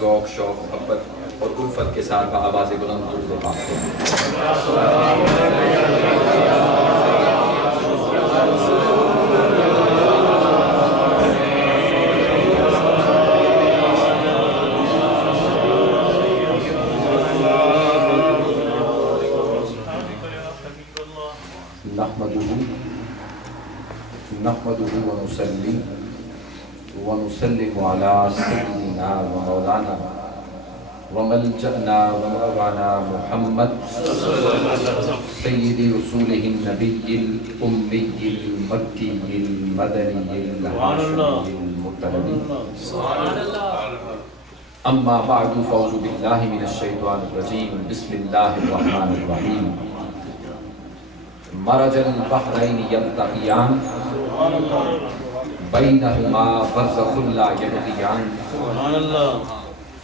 ذوق شوق محبت اور الفت کے ساتھ بآواز بلند درود پاک نحمده ونصلي ونسلم على سيدنا ومولانا وملجأنا ومأوانا محمد سيد رسوله النبي الأمي المكي المدني الهاشمي المطلبي أما بعد فأعوذ بالله من الشيطان الرجيم بسم الله الرحمن الرحيم مرج البحرين يلتقيان بينهما برزخ لا يبغيان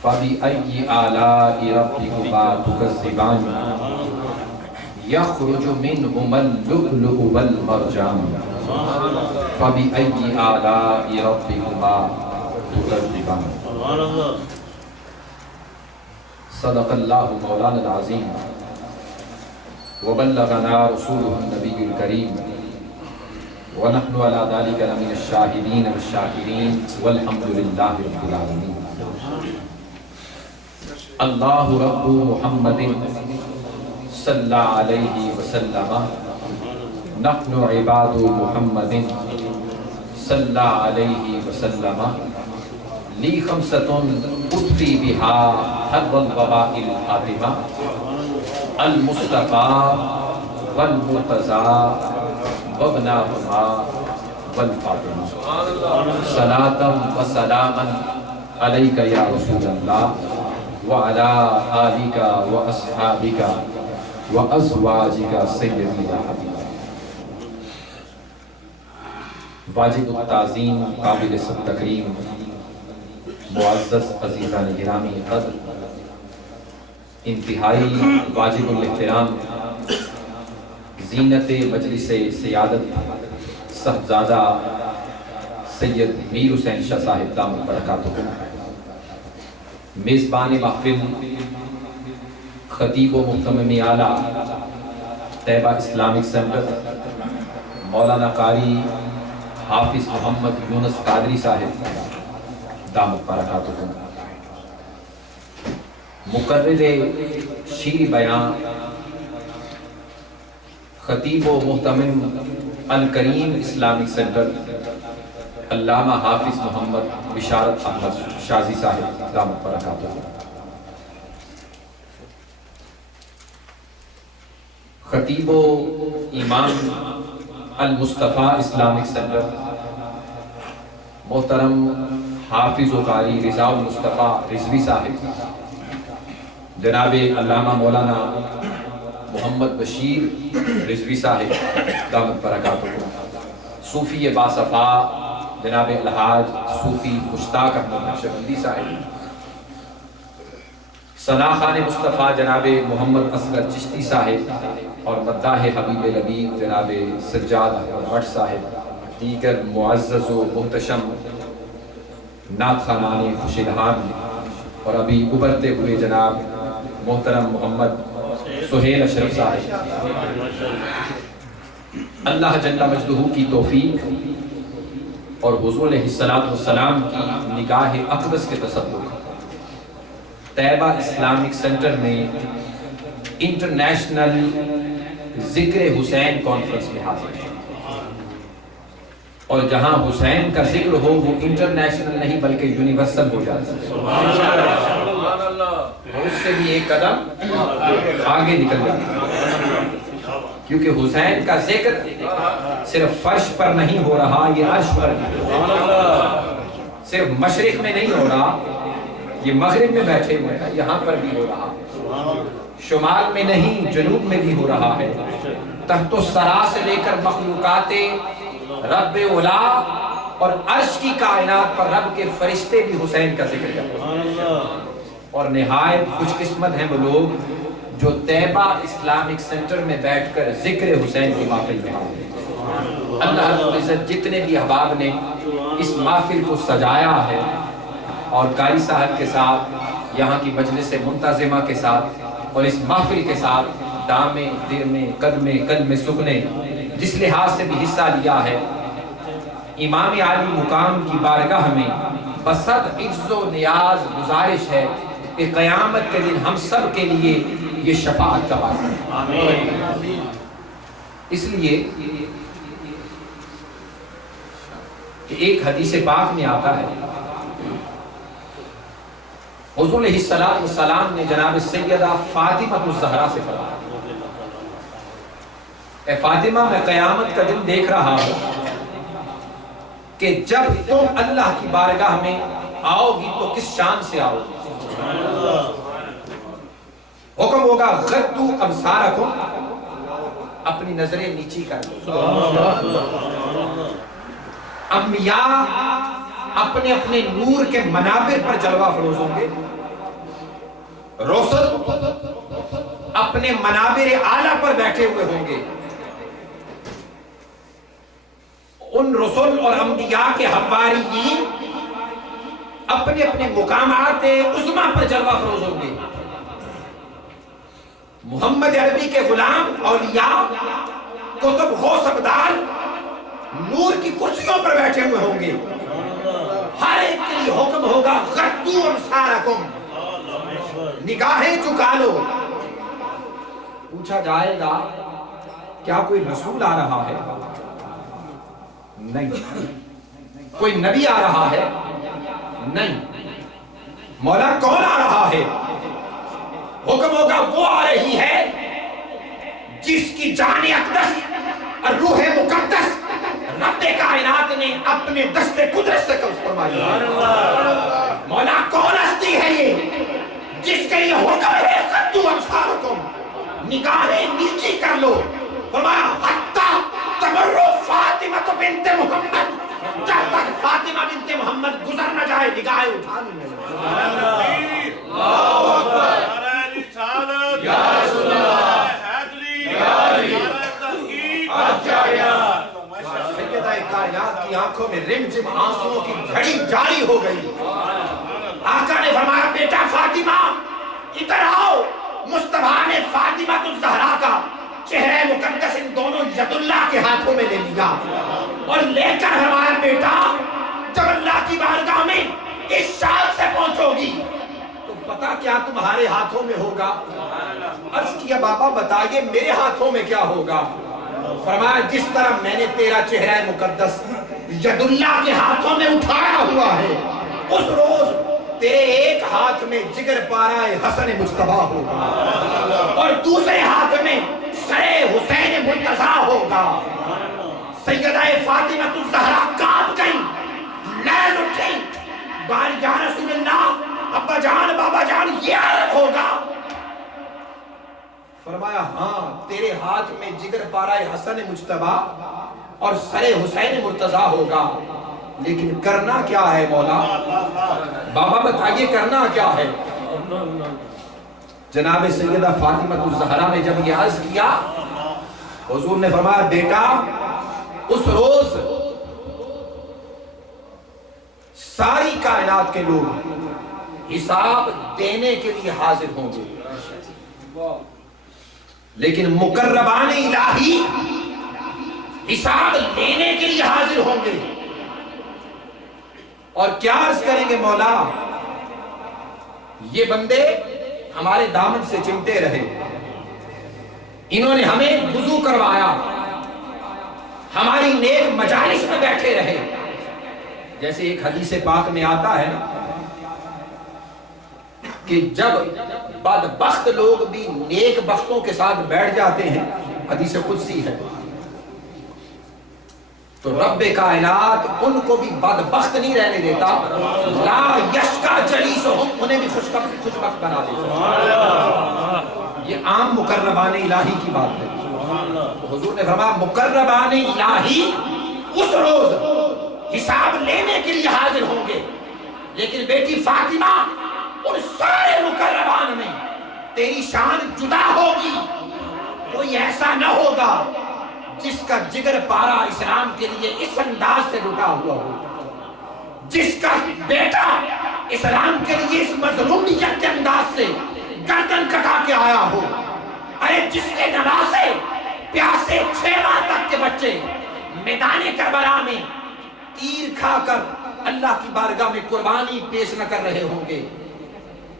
فبأي آلاء ربكما تكذبان يخرج منهما اللؤلؤ والمرجان فبأي آلاء ربكما تكذبان صدق الله مولانا العظيم وبلغنا رسوله النبي الكريم ونحن على ذلك لمن الشاهدين والشاكرين والحمد لله رب العالمين الله رب محمد صلى عليه وسلم نحن عباد محمد صلى عليه وسلم لي خمسة أطفي بها حر الوباء الخاتمة المصطفى والمرتضى وابناهما والفاطمة صلاة وسلاما عليك يا رسول الله وعلى آلك وأصحابك وأزواجك سيدي يا حبيب واجب التعظیم قابل تکریم معزز عزیزان گرامی قدر انتہائی واجب الاحترام زینت مجلس سیادت صاحبزادہ سید میر حسین شاہ صاحب دامت برکاتہ میزبان محفل خطیب و محتمم اعلیٰ طیبہ اسلامک سینٹر مولانا قاری حافظ محمد یونس قادری صاحب دامت برکاتہ مقرر شیرِ بیان خطیب و محتمم الکریم اسلامک سینٹر علامہ حافظ محمد بشارت احمد شازی صاحب دامت برکاتہ خطیب و امام المصطفیٰ اسلامک سینٹر محترم حافظ و قاری رضا المصطفیٰ رضوی صاحب جناب علامہ مولانا محمد بشیر رضوی صاحب دامت برکاتہ صوفی باصفا جناب الحاج صوفی مشتاق احمد نقشبندی صاحب ثنا خان مصطفیٰ جناب محمد اصغر چشتی صاحب اور مداح حبیب لبیب جناب سجاد احمد بٹ صاحب دیگر معزز و محتشم نعت خوانان خوش الحان اور ابھی ابھرتے ہوئے جناب محترم محمد سہیل اشرف صاحب اللہ جل مجدہ کی توفیق اور حضور علیہ السلام کی نگاہ اقدس کے تصدق طیبہ اسلامک سینٹر میں انٹرنیشنل ذکر حسین کانفرنس میں حاضر ہے اور جہاں حسین کا ذکر ہو وہ انٹرنیشنل نہیں بلکہ یونیورسل ہو جاتا ہے اس سے بھی ایک قدم آگے نکل جاتا ہے کیونکہ حسین کا ذکر صرف فرش پر نہیں ہو رہا یہ عرش پر بھی ہو رہا صرف مشرق میں نہیں ہو رہا یہ مغرب میں بیٹھے ہوئے ہیں یہاں پر بھی ہو رہا شمال میں نہیں جنوب میں بھی ہو رہا ہے تحت الثری سے لے کر مخلوقات رب اولا اور عرش کی کائنات پر رب کے فرشتے بھی حسین کا ذکر کرتے ہیں اور نہایت خوش قسمت ہیں وہ لوگ جو طیبہ اسلامک سینٹر میں بیٹھ کر ذکر حسین کی محفل میں آتے ہیں اللہ رب العزت جتنے بھی احباب نے اس محفل کو سجایا ہے اور قاری صاحب کے ساتھ یہاں کی مجلس منتظمہ کے ساتھ اور اس محفل کے ساتھ دامے درمے قدمے قدمے سکنے جس لحاظ سے بھی حصہ لیا ہے، امام عالی مقام کی بارگاہ میں بصد عجز و نیاز گزارش ہے کہ قیامت کے دن ہم سب کے لیے یہ شفاعت کا واسطہ ہے۔ اس لیے کہ ایک حدیث پاک میں آتا ہے، حضور علیہ السلام نے جناب سیدہ فاطمہ الزہرا سے فرمایا، اے فاطمہ میں قیامت کا دن دیکھ رہا ہوں کہ جب تم اللہ کی بارگاہ میں آؤ گی تو کس شان سے آؤ گی؟ حکم ہوگا غضوا ابصارکم، اپنی نظریں نیچی کر لو۔ انبیاء اپنے اپنے نور کے منابر پر جلوہ فروز ہوں گے، رسل اپنے منابر اعلیٰ پر بیٹھے ہوئے ہوں گے، ان رسل اور انبیاء کے حواریین اپنے اپنے مقامات عظمیٰ پر جلوہ فروز ہوں گے، محمد عربی کے غلام اولیاء کتب غوث ابدال نور کی کرسیوں پر بیٹھے ہوئے ہوں گے، ہر ایک کے لیے حکم ہوگا غضوا ابصارکم، نگاہیں چکا لو۔ پوچھا جائے گا کیا کوئی رسول آ رہا ہے؟ نہیں۔ کوئی نبی آ رہا ہے؟ نہیں۔ مولا کون آ رہا ہے؟ حکم ہوگا وہ آ رہی ہے جس کی جان اقدس اور روح مقدس رب کائنات نے اپنے دست قدرت سے قبض فرمائی ہے۔ مولا کون ہستی ہے یہ جس کے یہ حکم ہے غضوا ابصارکم، نگاہیں نیچی کر لو؟ فرمایا حتی تمر فاطمہ بنت محمد، جب تک فاطمہ بنت محمد گزر نہ جائے نگاہیں اٹھا نہیں لیں۔ یا رسول اللہ، سیدہ کائنات کی آنکھوں میں رم جم آنسوؤں کی جھڑی جاری ہو گئی۔ آقا نے فرمایا بیٹا فاطمہ ادھر آؤ۔ مصطفیٰ نے فاطمہ الزہرا کا چہرہ مقدس ان دونوں ید اللہ کے ہاتھوں میں لے لیا اور لے کر فرمایا بیٹا جب اللہ کی بارگاہ میں اس شان سے پہنچو گی تو پتہ کیا تمہارے ہاتھوں میں ہوگا؟ عرض کیا بابا بتائیے میرے ہاتھوں میں کیا ہوگا؟ فرمایا جس طرح میں نے تیرا چہرہ مقدس ید اللہ کے ہاتھوں میں اٹھایا ہوا ہے، اس روز تیرے ایک ہاتھ میں جگر پارہ حسن مجتبیٰ ہوگا اور دوسرے ہاتھ میں سر حسین مرتضیٰ ہوگا۔ سیدہ فاطمہ الزہرا کانپ گئی، لرز اٹھی، باری جان رسول اللہ، ابا جان بابا جان یہ عالم ہوگا؟ فرمایا ہاں تیرے ہاتھ میں جگر پارہ حسن مجتبیٰ اور سر حسین مرتضیٰ ہوگا، لیکن کرنا کیا ہے مولا؟ بابا بتائیے کرنا کیا ہے؟ جناب سیدہ فاطمہ الزہرا نے جب یہ عرض کیا حضور نے فرمایا بیٹا اس روز ساری کائنات کے لوگ حساب دینے کے لیے حاضر ہوں گے، لیکن مقربان الہی حساب لینے کے لیے حاضر ہوں گے۔ اور کیا عرض کریں گے مولا؟ یہ بندے ہمارے دامن سے چمٹے رہے، انہوں نے ہمیں وضو کروایا، ہماری نیک مجالس میں بیٹھے رہے۔ جیسے ایک حدیث پاک میں آتا ہے کہ جب بدبخت لوگ بھی نیک بختوں کے ساتھ بیٹھ جاتے ہیں، حدیث قدسی ہے، تو رب کائنات ان کو بھی بدبخت نہیں رہنے دیتا، لا یشکا جلیسہم، انہیں بھی خوش بخت بنا دیتا۔ یہ عام مقربان الہی کی بات ہے۔ حضور نے فرمایا مقربان الہی اس روز حساب لینے کے لیے حاضر ہوں گے، لیکن بیٹی فاطمہ ان سارے مقربان میں تیری شان جدا ہوگی، کوئی ایسا نہ ہوگا جس کا جگر پارا اسلام کے لیے اس انداز سے لٹا ہوا ہو، جس کا بیٹا اسلام کے لیے اس مظلومیت کے انداز سے گردن کٹا کے آیا ہو. ارے جس کے نواسے پیاسے 6 ماہ تک کے بچے میدان کربلا میں تیر کھا کر اللہ کی بارگاہ میں قربانی پیش نہ کر رہے ہوں گے.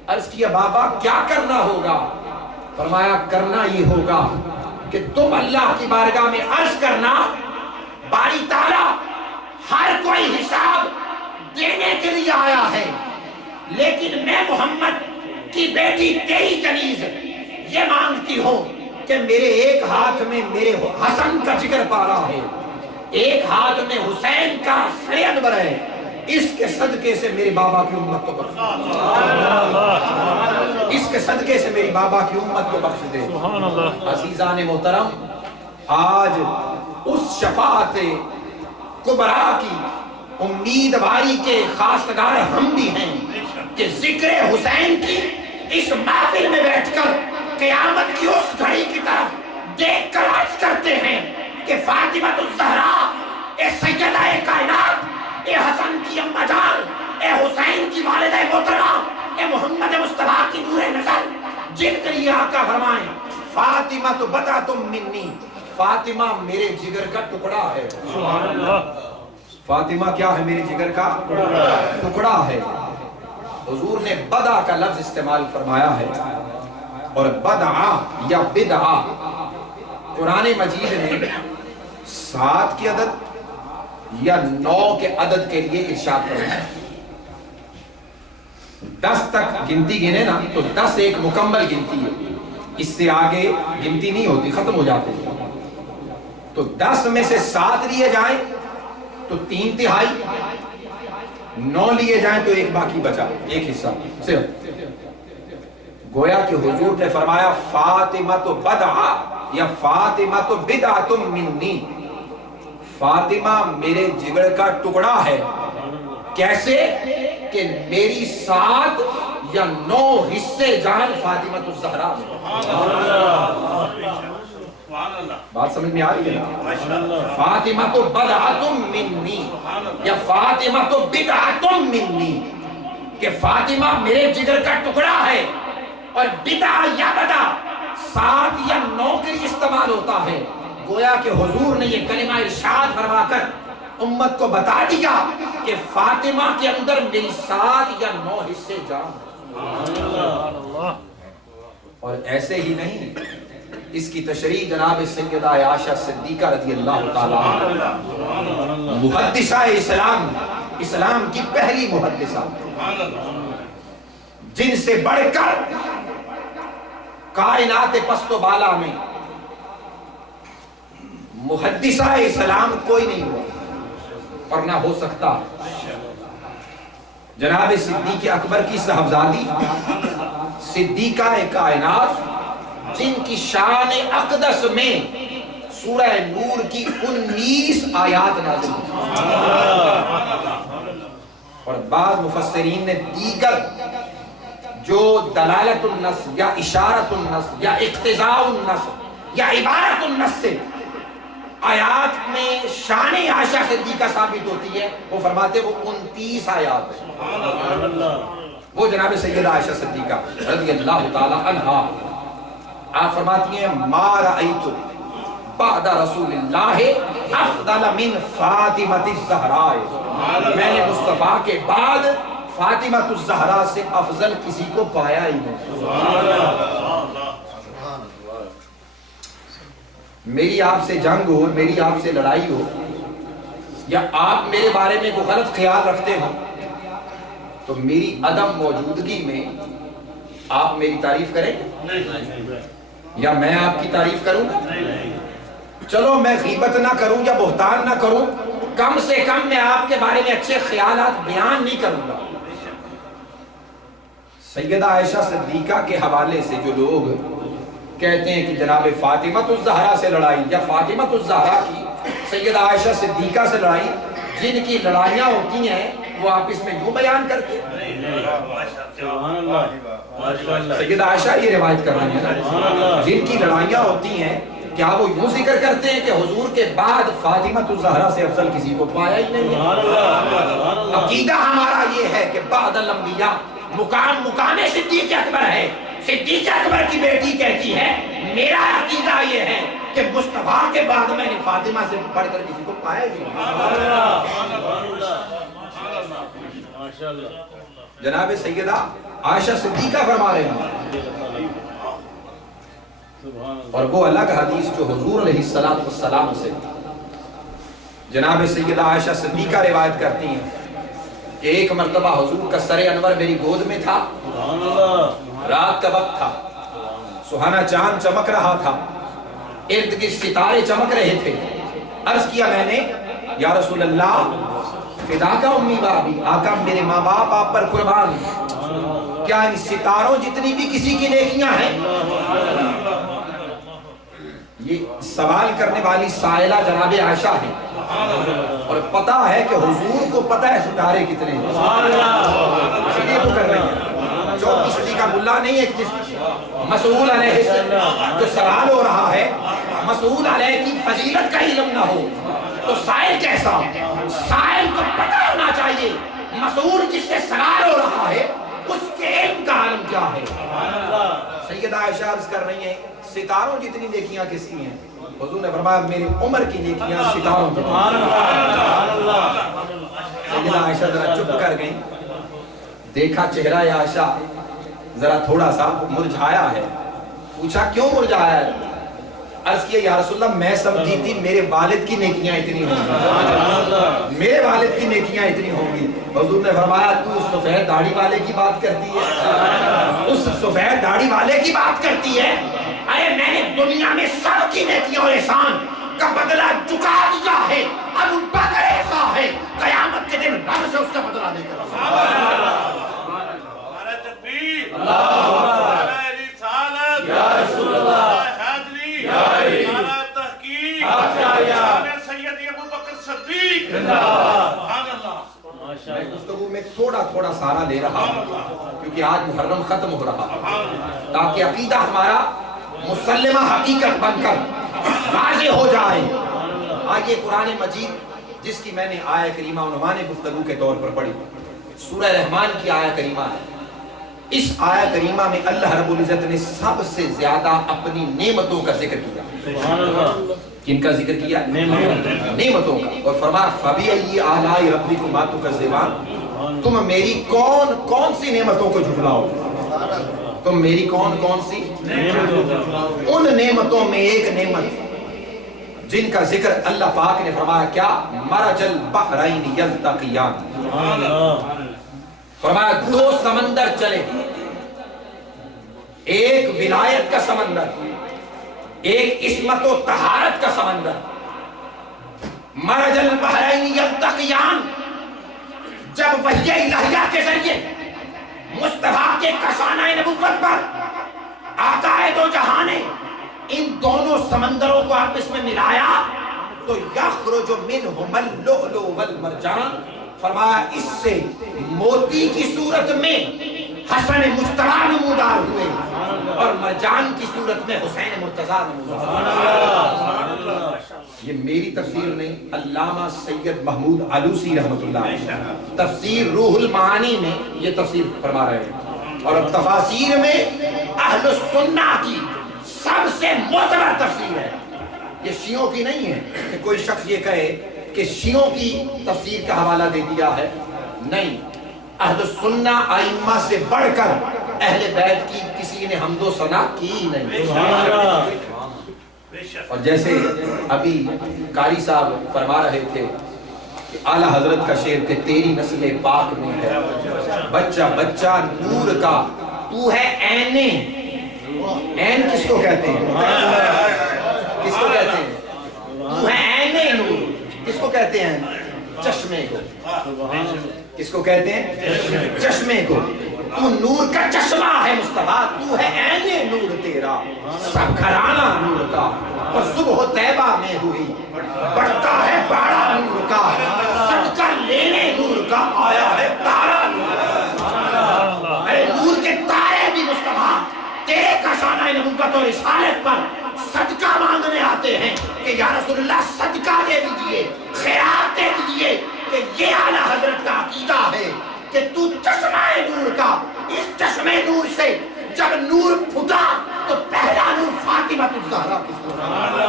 عرض کیا بابا کیا کرنا ہوگا؟ فرمایا کرنا یہ ہوگا کہ تم اللہ کی بارگاہ میں عرض کرنا باری تعالیٰ ہر کوئی حساب دینے کے لیے آیا ہے، لیکن میں محمد کی بیٹی تیری کنیز یہ مانگتی ہوں کہ میرے ایک ہاتھ میں میرے حسن کا جگر پارا ہے، ایک ہاتھ میں حسین کا سر انور ہے، اس کے صدقے سے میرے بابا کی امت کو بخش دے، اس کے صدقے سے میری بابا کی امت کو بخش دے. عزیزان محترم، آج اس شفاعت کبریٰ کی امیدواری کے خواستگار ہم بھی ہیں کہ ذکر حسین کی اس محفل میں بیٹھ کر قیامت کی اس گھڑی کی طرف دیکھ کر عرض کرتے ہیں کہ فاطمہ الزہرا اے سیدہ کائنات، اے حسن کی اماں جان، اے حسین کی والدہ محترمہ، اے محمد مصطفیٰ کی نور نظر، جن کے لیے آقا فرمائیں فاطمہ تو بتا تم منی، فاطمہ میرے جگر کا ٹکڑا ہے. سبحان اللہ. فاطمہ کیا ہے؟ میرے جگر کا ٹکڑا ہے. حضور نے بدع کا لفظ استعمال فرمایا ہے، اور بدع یا بدع قرآن مجید نے 7 کی عدد یا 9 کے عدد کے لیے ارشاد فرمایا. 10 تک گنتی گنے نا تو 10 ایک مکمل گنتی ہے، اس سے آگے گنتی نہیں ہوتی، ختم ہو جاتے ہیں. تو 10 میں سے 7 لیے جائیں تو 3/3، 9 لیے جائیں تو ایک باقی بچا، ایک حصہ صرف. گویا کہ حضور نے فرمایا فاطمہ تو بدع یا فاطمہ تو بدعۃ منی، فاطمہ میرے جگر کا ٹکڑا ہے. کیسے؟ کہ میری 7 یا 9 حصے جان فاطمہ الزہرا میں. بات سمجھ میں آ رہی ہے؟ فاطمہ تو بدعۃ منی یا فاطمہ تو بدعۃ منی، کہ فاطمہ میرے جگر کا ٹکڑا ہے. اور بدع یا بدع 7 یا 9 کے لیے استعمال ہوتا ہے. گویا کہ حضور نے یہ کلمہ ارشاد فرما کر امت کو بتا دیا کہ فاطمہ کے اندر میری 7 یا 9 حصے جان. اور ایسے ہی نہیں، اس کی تشریح جناب سیدہ عائشہ صدیقہ رضی اللہ تعالیٰ عنہا، محدثہ اسلام، اسلام کی پہلی محدثہ، جن سے بڑھ کر کائنات پست و بالا میں محدثہ اسلام کوئی نہیں ہوا اور نہ ہو سکتا. جناب صدیق اکبر کی صاحبزادی صدیقہ کائنات، جن کی شان اقدس میں سورہ نور کی 19 آیات نازل ہوئی، اور بعض مفسرین نے دیگر جو دلالت النص یا اشارت النص یا اقتضاء النص یا عبارت النص سے آیات میں شان عائشہ صدیقہ ثابت ہوتی ہے، وہ فرماتے وہ 29 آیات ہیں. وہ جناب سیدہ عائشہ صدیقہ رضی اللہ تعالی عنہا، آپ فرماتی ہیں ما رأیت بعد رسول اللہ افضل من فاطمہ الزہراء، میں نے مصطفیٰ کے بعد فاطمہ الزہراء سے افضل کسی کو پایا ہی نہیں. میری آپ سے جنگ ہو، میری آپ سے لڑائی ہو، یا آپ میرے بارے میں کوئی غلط خیال رکھتے ہو، تو میری عدم موجودگی میں آپ میری تعریف کریں یا میں آپ کی تعریف کروں؟ چلو میں غیبت نہ کروں یا بہتان نہ کروں، کم سے کم میں آپ کے بارے میں اچھے خیالات بیان نہیں کروں گا. سیدہ عائشہ صدیقہ کے حوالے سے جو لوگ کہتے ہیں کہ جناب فاطمہ الزہرا سے لڑائی یا فاطمہ الزہرا کی سیدہ عائشہ صدیقہ سے لڑائی، جن کی لڑائیاں ہوتی ہیں وہ آپ اس میں یوں بیان کرتے ہیں. سیدہ عائشہ یہ روایت کر رہی ہیں، جن کی لڑائیاں ہوتی ہیں کیا وہ یوں ذکر کرتے ہیں کہ حضور کے بعد فاطمہ الزہرا سے افضل کسی کو پایا ہی نہیں ہے؟ عقیدہ ہمارا یہ ہے کہ بعد الانبیاء مقام صدیق اکبر ہے. صدیق اکبر کی بیٹی کہتی ہے میرا عقیدہ یہ ہے کہ مصطفیٰ کے بعد میں نے فاطمہ سے بڑھ کر کسی کو پایا ہی نہیں. جناب سیدہ عائشہ صدیقہ فرما رہے ہیں. اور وہ الگ حدیث جو حضور علیہ السلام سے جناب سیدہ عائشہ صدیقہ روایت کرتی ہیں کہ ایک مرتبہ حضور کا سر انور میری گود میں تھا. رات کا وقت تھا, سہانا چاند چمک رہا تھا, ارد گرد ستارے چمک رہے تھے. عرض کیا میں نے یا رسول اللہ فدا کا امی بابی, آقا میرے ماں باپ آپ پر قربان, کیا ان ستاروں جتنی بھی کسی کی نیکیاں ہیں؟ یہ سوال کرنے والی سائلہ جناب عائشہ ہے اور پتا ہے کہ حضور کو پتا ہے ستارے کتنے ہیں, اس لیے وہ کر رہے ہیں. 24 صدی کا ملا نہیں ہے جس مسئول علیہ جو سوال ہو رہا ہے, مسئول علیہ کی فضیلت کا علم نہ ہو تو سائل کیسا؟ سائل کو پتہ ہونا چاہیے مسئول جس سے سوال ہو رہا ہے اس کے علم کا عالم کیا ہے. سیدہ عائشہ عرض کر رہی ہیں ستاروں جتنی نیکیاں کس کی ہیں؟ حضور نے فرمایا میری عمر کی نیکیاں ستاروں کی. سیدہ عائشہ ذرا چپ کر گئیں, دیکھا چہرہ عائشہ ذرا تھوڑا سا مرجھایا ہے. پوچھا کیوں مرجھایا ہے؟ عرض کیا یا رسول اللہ میں سمجھی تھی میرے والد کی نیکیاں اتنی ہوں گی, میرے والد کی نیکیاں اتنی ہوں گی. حضور نے فرمایا تو اس سفید داڑھی والے کی بات کرتی ہے, اس سفید داڑھی والے کی بات کرتی ہے. ارے میں نے دنیا میں سب کی نیکیاں اور احسان کا بدلہ چکا دیا ہے, اب ان پر ایسا ہے قیامت کے دن رب سے اس کا بدلہ لے کر. نعرہ تکبیر, نعرہ رسالت, یا رسول اللہ, حیدری, نعرہ تحقیق, نعرہ سید ابو بکر صدیق. سبحان اللہ. میں گفتگو میں تھوڑا سارا لے رہا ہوں کیونکہ آج محرم ختم ہو رہا تاکہ عقیدہ ہمارا مسلمہ حقیقت بن کر واضح ہو جائے. آگے قرآن مجید جس کی میں نے آیہ کریمہ عنوان گفتگو کے طور پر پڑھی, سورہ رحمان کی آیہ کریمہ ہے. اس آیہ کریمہ میں اللہ رب العزت نے سب سے زیادہ اپنی نعمتوں کا ذکر کیا. کن کا ذکر کیا؟ نعمتوں کا. اور فرمایا فَبِأَيِّ آلَاءِ رَبِّكُمَا تُكَذِّبَانِ, تم میری کون سی نعمتوں کو جھٹلاؤ, تم میری کون سی ان نعمتوں میں ایک نعمت جن کا ذکر اللہ پاک نے فرمایا کیا مرج البحرین یلتقیان, فرمایا دو سمندر چلے, ایک ولایت کا سمندر, ایک عصمت و طہارت کا سمندر. مرج البحرین یلتقیان, جب وحی الہیہ کے ذریعے مصطفیٰ کے کشانہ نبوت پر آقا دو جہاں نے ان دونوں سمندروں کو آپس میں ملایا تو یخرج منہم اللؤلؤ والمرجان, فرمایا اس سے موتی کی صورت میں حسن مجتبی نمودار ہوئے اور مرجان کی صورت میں حسین مرتضیٰ نمودار. یہ میری تفسیر نہیں, علامہ سید محمود علوسی رحمۃ اللہ علیہ تفسیر روح المعانی میں یہ تفسیر فرما رہے ہیں. اور تفاسیر میں اہل السنہ کی سب سے معتبر تفسیر ہے. یہ شیعوں کی نہیں ہے کہ کوئی شخص یہ کہے کہ شیعوں کی تفسیر کا حوالہ دے دیا ہے, نہیں. اہل السنہ ائمہ سے بڑھ کر اہل بیت کی کسی نے حمد و ثنا کی نہیں. اور جیسے ابھی قاری صاحب فرما رہے تھے کہ اعلیٰ حضرت کا شعر کہ تیری نسل پاک میں ہے بچہ بچہ نور کا, تو ہے عینے. عین کس کو کہتے ہیں؟ کس کو کہتے ہیں؟ تو ہے عینے نور. کس کو کہتے ہیں؟ چشمے کو. کس کو کہتے ہیں؟ چشمے کو. تو نور کا چشمہ ہے مصطفیٰ, تو ہے عین نور تیرا, سب گھرانہ نور کا, اور صبح طیبہ میں ہوئی بڑھتا ہے باڑا نور کا, صدقہ لینے نور کا آیا ہے تارا نور کا. اے نور کے تارے بھی مصطفیٰ تیرے کشانہ نبوت اور رسالت پر صدقہ مانگنے آتے ہیں کہ یا رسول اللہ صدقہ دے دیجئے، خیرات دے دیجئے، کہ یہ اعلیٰ حضرت کا عقیدہ ہے کہ تو چشمہ نور کا، اس چشمہ نور سے جب نور پھٹا تو پہلا نور فاطمہ الزہرا کی صورت میں،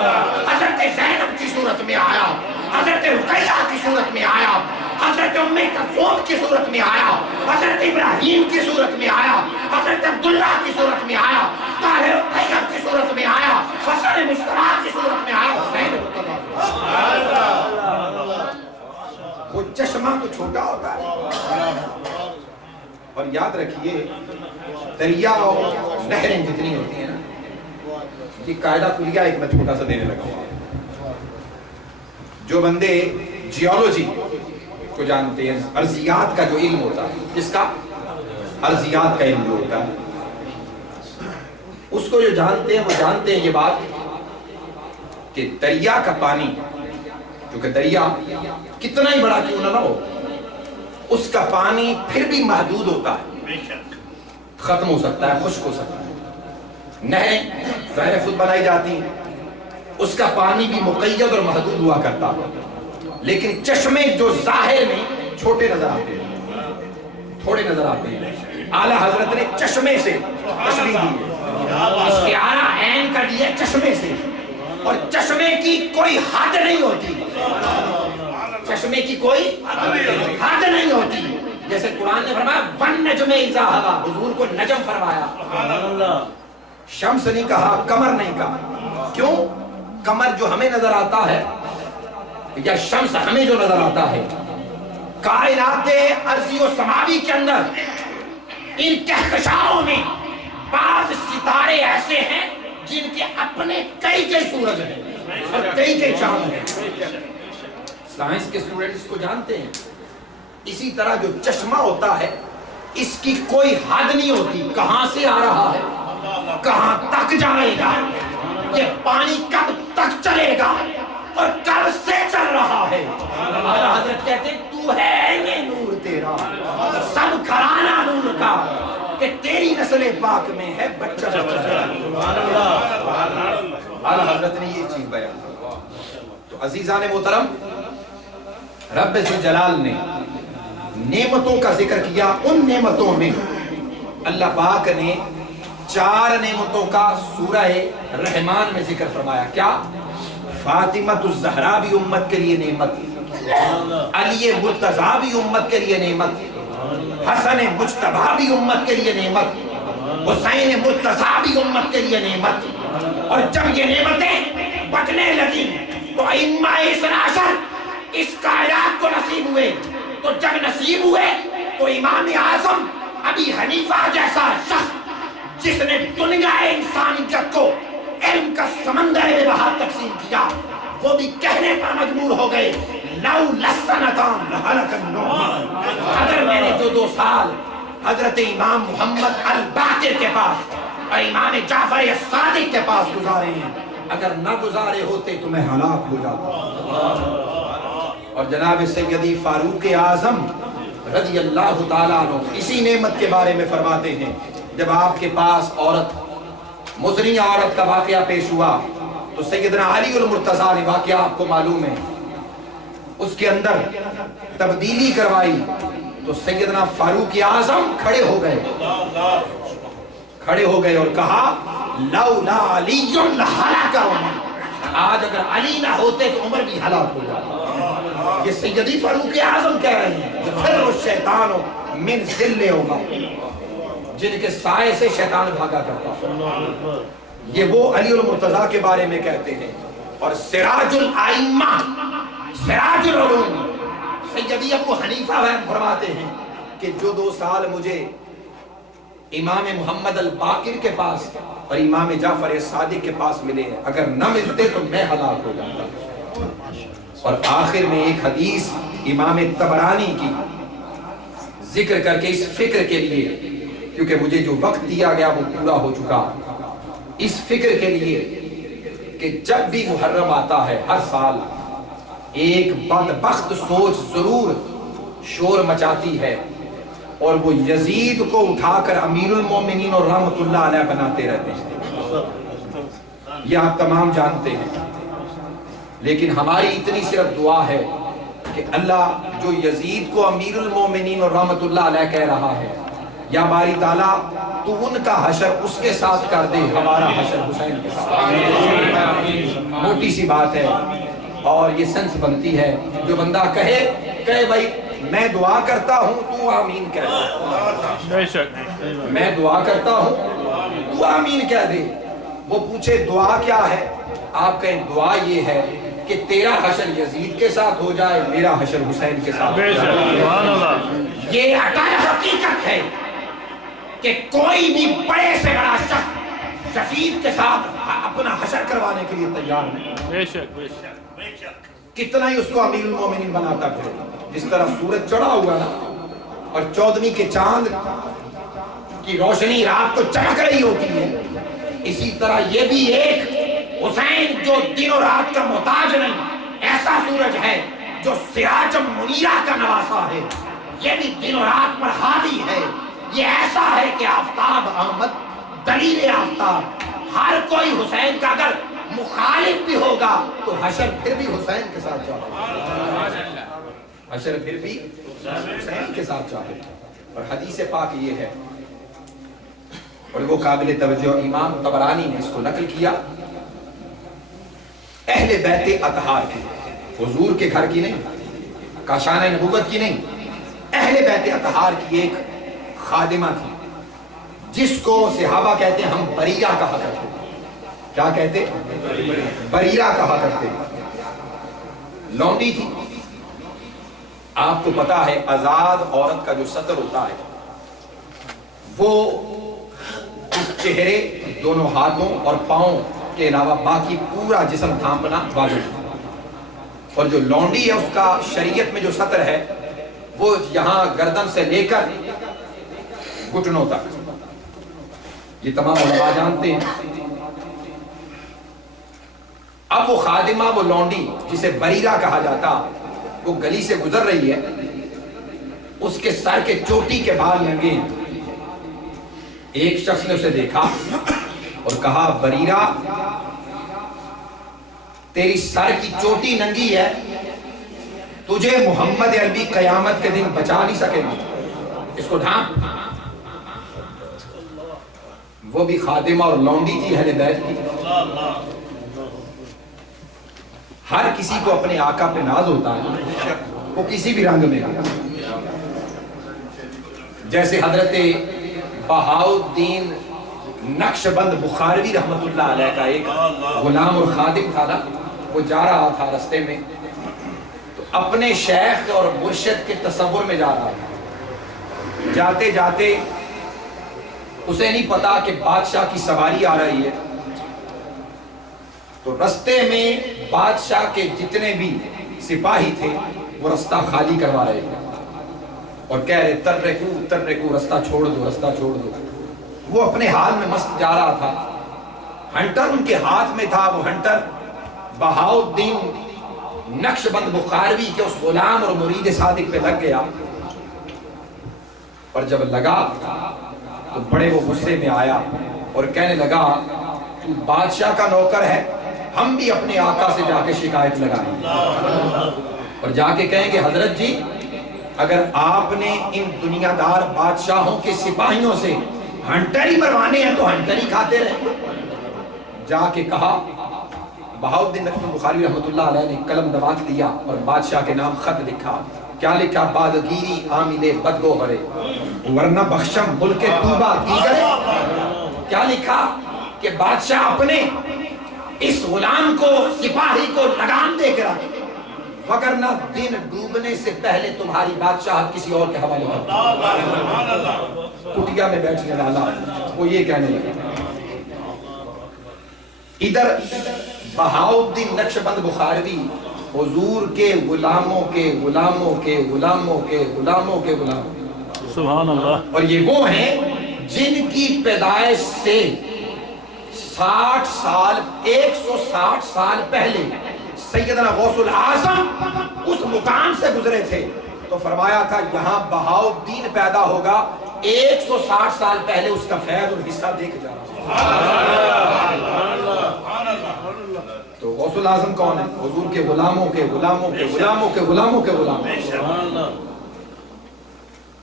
حضرت زینب کی صورت میں آیا، حضرت رقیہ کی صورت میں آیا، حضرت ام کلثوم کی صورت میں آیا، حضرت ابراہیم کی صورت میں آیا، حضرت عبداللہ کی صورت میں آیا، طاہر طیب کی صورت میں آیا، حسن مشتبہ کی صورت میں آیا، حسین وہ چشمہ تو چھوٹا ہوتا ہے، اور یاد رکھیے دریا اور نہریں جتنی ہوتی ہیں نا، یہ قاعدہ کلیہ ایک میں چھوٹا سا دینے لگا ہوں۔ جو بندے جیولوجی کو جانتے ہیں، ارضیات کا جو علم ہوتا ہے، جس کا ارضیات کا علم جو ہوتا ہے، اس کو جو جانتے ہیں وہ جانتے ہیں یہ بات کہ دریا کا پانی، کیونکہ دریا کتنا ہی بڑا کیوں نہ ہو، اس کا پانی پھر بھی محدود ہوتا ہے، ختم ہو سکتا ہے، خشک ہو سکتا ہے۔ نہریں ظاہر خود بنائی جاتی ہیں، اس کا پانی بھی مقید اور محدود ہوا کرتا ہے، لیکن چشمے جو ظاہر میں چھوٹے نظر آتے ہیں، تھوڑے نظر آتے ہیں، اعلیٰ حضرت نے چشمے سے تشبیہ دی ہے، استعارہ عین کا دیا چشمے سے، اور چشمے کی کوئی حد نہیں ہوتی، چشمے کی کوئی حد نہیں ہوتی، جیسے قرآن نے فرمایا وَالنَّجْمِ إِذَا هَوَىٰ، حضور کو نجم فرمایا، شمس نہیں کہا، قمر نہیں کہا، کیوں؟ قمر جو ہمیں نظر آتا ہے یا شمس ہمیں جو نظر آتا ہے، کائنات ارضی و سماوی کے اندر ان کہکشاؤں میں بعض ستارے ایسے ہیں جن کے اپنے کئی سورج ہیں اور کئی چاند ہیں۔ سائنس کے اسٹوڈنٹس کو جانتے ہیں، اسی طرح جو چشمہ ہوتا ہے اس کی کوئی حد نہیں ہوتی، کہاں سے آ رہا ہے، کہاں تک جائے گا، یہ پانی کب تک چلے گا اور کب سے چل رہا ہے۔ حضرت کہتے ہیں تو ہے یہ نور تیرا، سب گھرانہ نور کا، کہ تیری نسل پاک میں ہے بچہ بچہ۔ اعلیٰ حضرت نے یہ چیز بیان کی۔ تو عزیزان محترم، رب ذوالجلال نے نعمتوں کا ذکر کیا، ان نعمتوں میں اللہ پاک نے 4 نعمتوں کا سورہ رحمان میں ذکر فرمایا۔ کیا؟ فاطمہ الزہرا بھی امت کے لیے نعمت، علی مرتضیٰ بھی امت کے لیے نعمت، حسن مجتبیٰ بھی امت کے لیے نعمت، حسین مرتضیٰ بھی امت کے لیے نعمت۔ اور جب یہ نعمتیں بٹنے لگی تو ائمہ اثنا عشر اس کائنات کو نصیب ہوئے، تو جب نصیب ہوئے تو امام اعظم ابی حنیفہ جیسا شخص جس نے دنیا انسانیت کو علم کا سمندر میں بہا تقسیم کیا، وہ بھی کہنے پر مجبور ہو گئے لو لسنتان لہلک النوم، اگر میں نے جو 2 سال حضرت امام محمد الباقر کے پاس اور امام جعفر الصادق کے پاس گزارے ہیں، اگر نہ گزارے ہوتے تو میں ہلاک ہو جاتا۔ اور جناب سیدی فاروق اعظم رضی اللہ تعالیٰ عنہ اسی نعمت کے بارے میں فرماتے ہیں، جب آپ کے پاس مزنی عورت کا واقعہ پیش ہوا تو سیدنا علی المرتضیٰ نے واقعہ آپ کو معلوم ہے، اس کے اندر تبدیلی کروائی تو سیدنا فاروق اعظم کھڑے ہو گئے اور کہا لولا علی لہلک عمر، آج اگر علی نہ ہوتے تو عمر بھی ہلاک ہو جاتا۔ یہ سیدی فاروق اعظم کہہ رہے ہیں، پھر الشیطان من ذل عمر، جن کے سائے سے شیطان بھاگا کرتا۔ یہ وہ علی المرتضیٰ کے بارے میں کہتے ہیں۔ اور سراج الائمہ، سراج العلوم، سیدی ابو حنیفہ فرماتے ہیں کہ جو 2 سال مجھے امام محمد الباقر کے پاس اور امام جعفر صادق کے پاس ملے ہیں، اگر نہ ملتے تو میں ہلاک ہو جاتا۔ اور آخر میں ایک حدیث امام طبرانی کی ذکر کر کے اس فکر کے لیے، کیونکہ مجھے جو وقت دیا گیا وہ پورا ہو چکا، اس فکر کے لیے کہ جب بھی محرم آتا ہے ہر سال ایک بدبخت سوچ ضرور شور مچاتی ہے، اور وہ یزید کو اٹھا کر امیر المومنین اور رحمت اللہ علیہ بناتے رہتے ہیں۔ یہ آپ تمام جانتے ہیں، لیکن ہماری اتنی صرف دعا ہے کہ اللہ جو یزید کو امیر المومنین اور رحمت اللہ علیہ کہہ رہا ہے، یا باری تعالیٰ تو ان کا حشر اس کے ساتھ کر دے، ہمارا حشر حسین کے ساتھ۔ موٹی سی بات ہے اور یہ سنس بنتی ہے، جو بندہ کہے بھائی میں دعا کرتا ہوں تو آمین کہہ دے، میں دعا کرتا ہوں تو آمین کہہ دے۔ وہ پوچھے دعا کیا ہے، آپ کہیں دعا یہ ہے کہ تیرا حشر یزید کے ساتھ ہو جائے، میرا حشر حسین کے ساتھ ہو جائے۔ یہ اٹل حقیقت ہے کہ کوئی بھی بڑے سے بڑا شخص یزید کے ساتھ اپنا حشر کروانے کے لیے تیار نہیں۔ بے شک بے شک بے شک۔ کتنا ہی اس کو امیر المومنین بناتا پھر، جس طرح سورج چڑھا ہوا نا اور 14ویں کے چاند کی روشنی رات کو چمک رہی ہوتی ہے، اسی طرح یہ بھی ایک حسین جو دن و رات کا محتاج نہیں، ایسا سورج ہے جو سراج منیرہ کا نواسا ہے، یہ بھی دن و رات پر حاوی ہے۔ یہ ایسا ہے کہ آفتاب آمد دلیل آفتاب، ہر کوئی حسین کا اگر مخالف بھی ہوگا تو حشر پھر بھی حسین کے ساتھ چاہے، حشر پھر بھی حسین کے ساتھ چاہے۔ اور حدیث پاک یہ ہے، اور وہ قابل توجہ، امام طبرانی نے اس کو نقل کیا، اہل بیت اطہار کی، حضور کے گھر کی نہیں، کاشانہ نبوت کی نہیں، اہل بیت اطہار کی ایک خادمہ تھی جس کو صحابہ کہتے ہیں ہم بریرہ کہا کرتے، کیا کہتے؟ بریرہ کہا کرتے، لونڈی تھی۔ آپ کو پتا ہے آزاد عورت کا جو سطر ہوتا ہے وہ اس چہرے، دونوں ہاتھوں اور پاؤں کے علاوہ باقی پورا جسم ڈھانپنا واجب ہے، اور جو لونڈی ہے اس کا شریعت میں جو سطر ہے وہ یہاں گردن سے لے کر گھٹنوں تک، یہ تمام علماء جانتے ہیں۔ اب وہ خادمہ، وہ لونڈی جسے بریرہ کہا جاتا، وہ گلی سے گزر رہی ہے، اس کے سر کے چوٹی کے بال ننگے ہیں۔ ایک شخص نے اسے دیکھا اور کہا بریرہ تیری سر کی چوٹی ننگی ہے، تجھے محمد عربی قیامت کے دن بچا نہیں سکے گا، اس کو ڈھانپ۔ وہ بھی خادمہ اور لونڈی تھی اہل بیت کی۔ ہر کسی کو اپنے آقا پہ ناز ہوتا ہے، وہ کسی بھی رنگ میں، جیسے حضرت بہاؤالدین نقش بند بخاروی رحمت اللہ علیہ کا ایک غلام اور خادم تھا نا، وہ جا رہا تھا رستے میں تو اپنے شیخ اور مرشد کے تصور میں جا رہا تھا، جاتے جاتے اسے نہیں پتا کہ بادشاہ کی سواری آ رہی ہے، تو رستے میں بادشاہ کے جتنے بھی سپاہی تھے وہ رستہ خالی کروا رہے تھے اور کہہ رہے ترکو، رستہ چھوڑ دو، رستہ چھوڑ دو۔ وہ اپنے حال میں مست جا رہا تھا، ہنٹر ان کے ہاتھ میں تھا، وہ ہنٹر بہاؤالدین نقش بند بخاروی کے اس غلام اور مرید صادق پہ لگ گیا، اور جب لگا تو بڑے وہ غصے میں آیا اور کہنے لگا تو بادشاہ کا نوکر ہے، ہم بھی اپنے آقا سے جا کے شکایت لگائیں اور جا کے کہیں گے حضرت جی اگر آپ نے ان دنیا دار بادشاہوں کے سپاہیوں سے ہنٹر ہی مروانے ہیں تو ہنٹر ہی کھاتے رہے۔ جا کے کہا، بہاؤالدین نقش بند بخاروی رحمت اللہ علیہ نے قلم دباغ دیا اور بادشاہ کے نام خط لکھا۔ کیا لکھا؟ بادگیری عامل بدگوہرے ورنہ بخشم ملک طوبہ دیگر۔ کیا لکھا کہ بادشاہ اپنے اس غلام کو، سپاہی کو لگام دے کے رکھے، وگرنہ دن ڈوبنے سے پہلے تمہاری بادشاہت کسی اور کے حوالے کر۔ کٹیا میں بیٹھنے والا وہ یہ کہنے لگا۔ ادھر بہاؤالدین نقش بند بخاروی حضور کے غلاموں کے غلاموں کے غلاموں کے غلاموں کے غلام، سبحان اللہ۔ اور یہ وہ ہیں جن کی پیدائش سے 60 سال 160 سال پہلے سیدنا غوث الاعظم اس مقام سے گزرے تھے، تو فرمایا تھا یہاں بہاؤالدین پیدا ہوگا، 160 سال پہلے اس کا فیض اور حصہ دے کے جا رہا۔ تو غوث الاعظم کون ہے؟ حضور کے غلاموں کے غلاموں کے غلاموں کے غلاموں کے غلام.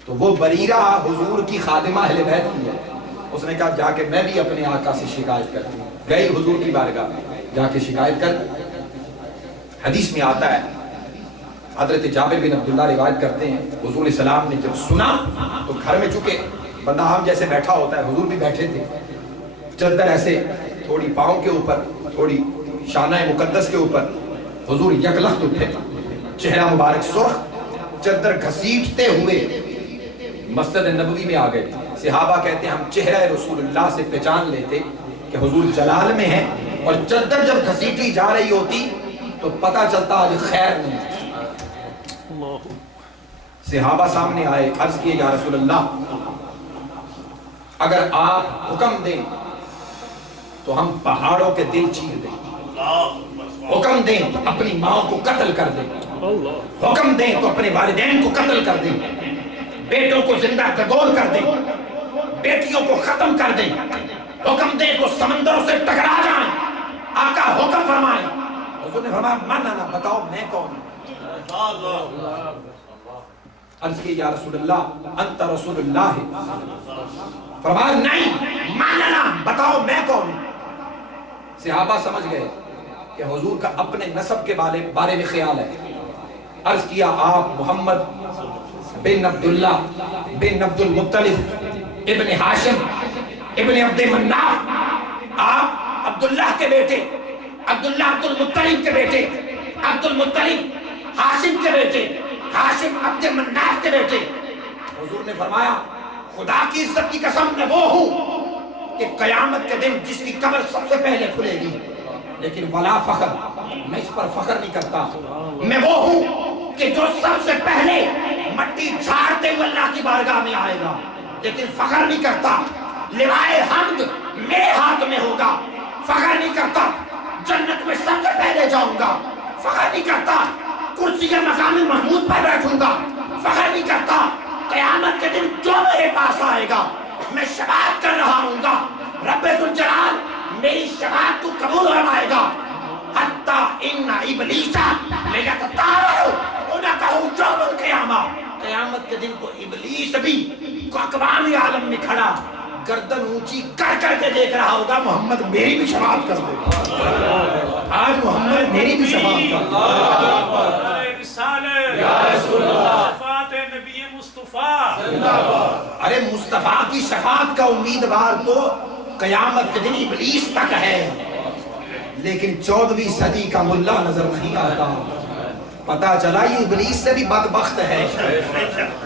تو وہ بریرہ حضور کی خادمہ اہل بیت کی ہے. اس نے کہا جا کے میں بھی اپنے آقا سے شکایت کرتی ہوں. گئی حضور کی بارگاہ میں، جا کے شکایت کر. حدیث میں آتا ہے، حضرت جابر بن عبداللہ روایت کرتے ہیں، حضور علیہ السلام نے جب سنا تو گھر میں چونکہ بندہ ہم جیسے بیٹھا ہوتا ہے، حضور بھی بیٹھے تھے، چادر ایسے تھوڑی پاؤں کے اوپر، تھوڑی شانہ مقدس کے اوپر، حضور یکلخت اٹھے، چہرہ مبارک سرخ، چادر گھسیٹتے ہوئے مسجد نبوی میں آ گئے. صحابہ کہتے ہیں ہم چہرہ رسول اللہ سے پہچان لیتے کہ حضور جلال میں ہیں، اور چادر جب گھسیٹی جا رہی ہوتی تو پتہ چلتا آج خیر نہیں. صحابہ سامنے آئے، عرض کیے یا رسول اللہ اگر آپ حکم دیں تو ہم پہاڑوں کے دل چیر دیں، حکم دیں تو اپنی ماں کو قتل کر دیں، حکم دیں تو اپنے والدین کو قتل کر دیں، بیٹوں کو زندہ دگول کر دیں، بیٹیوں کو ختم کر دیں، حکم دیں تو سمندروں سے ٹکرا جائیں. آقا حکم فرمائیں. حضور نے فرمایا مانا، بتاؤ میں کون ہوں؟ عرض کی یا رسول اللہ انت رسول اللہ. فرمایا نہیں ماننا، بتاؤ میں کون ہوں. صحابہ سمجھ گئے کہ حضور کا اپنے نسب کے بارے میں خیال ہے. عرض کیا آپ محمد بن عبداللہ بن عبد المطلب ابن ہاشم ابن عبد مناف، آپ عبداللہ کے بیٹے، عبداللہ عبد المطلب کے بیٹے، عبد المطلب ہاشم کے بیٹے، ہاشم عبد مناف کے بیٹے. حضور نے فرمایا خدا کی عزت کی قسم میں وہ ہوں کہ قیامت کے دن جس کی قبر سب سے پہلے کھلے گی، لیکن ولا فخر، میں اس پر فخر نہیں کرتا، میں وہ ہوں کہ جو سب سے پہلے مٹی جھاڑتے ہوئے اللہ کی بارگاہ میں آئے گا، لیکن فخر نہیں کرتا. لوائے حمد میرے ہاتھ میں ہوگا، فخر نہیں کرتا. جنت میں سب سے پہلے جاؤں گا، فخر نہیں کرتا. کرسی مقام محمود پر بیٹھوں گا، فخر نہیں کرتا. قیامت کے دن جو میرے پاس آئے گا میں شفاعت کر رہا ہوں گا، رب ذوالجلال میری شفاعت کو قبول فرمائے گا. حتی ان ابلیس لیتطایر عنقہ یوم القیامہ. قیامت کے دن تو ابلیس بھی اقوام عالم میں کھڑا گردن اونچی کر کر کے دیکھ رہا ہوگا محمد میری بھی شفاعت کر دے، آج محمد میری بھی شفاعت کر دے. یا رسول اللہ شفاعت نبی مصطفیٰ. ارے مصطفیٰ کی شفاعت کا امیدوار تو قیامت کے دن ابلیس تک ہے، لیکن 14ویں صدی کا ملا نظر نہیں آتا. پتا چلا یہ ابلیس سے بھی بدبخت ہے،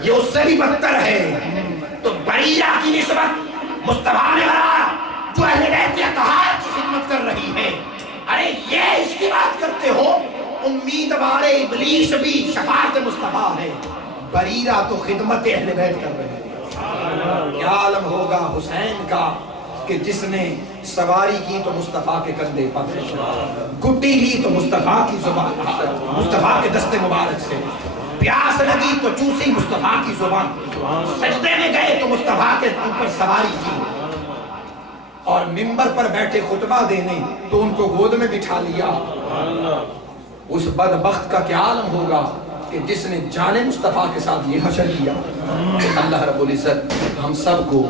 یہ اس سے بھی بدتر ہے. تو بریرہ کی نسبت مصطفیٰ نے بنایا جو اہل بیت اطہار کی خدمت کر رہی ہے. ارے یہ اس کی بات کرتے ہو، امیدوار ابلیس بھی شفاعت مصطفیٰ ہے، بریرہ تو خدمت اہل بیت کر رہے ہیں. کیا عالم ہوگا حسین کا کہ جس نے سواری کی تو مصطفیٰ کے کندھے پر، گٹی لی تو مصطفیٰ کی زبان، مصطفیٰ کے دست مبارک سے، پیاس لگی تو چوسی مصطفیٰ کی زبان، سجدے میں گئے تو مصطفیٰ کے اوپر سواری کی، اور منبر پر بیٹھے خطبہ دینے تو ان کو گود میں بٹھا لیا. اس بدبخت کا کیا عالم ہوگا کہ جس نے جان مصطفیٰ کے ساتھ یہ حشر کیا. اللہ رب العزت ہم سب کو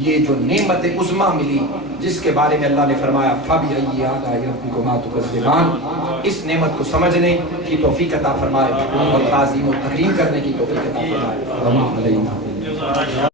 یہ جو نعمت عظمیٰ ملی جس کے بارے میں اللہ نے فرمایا فَبِأَيِّ آلَاءِ رَبِّكُمَا تُكَذِّبَانِ، اس نعمت کو سمجھنے کی توفیق عطا فرمائے اور تعظیم و تکریم کرنے کی توفیق عطا فرمائے.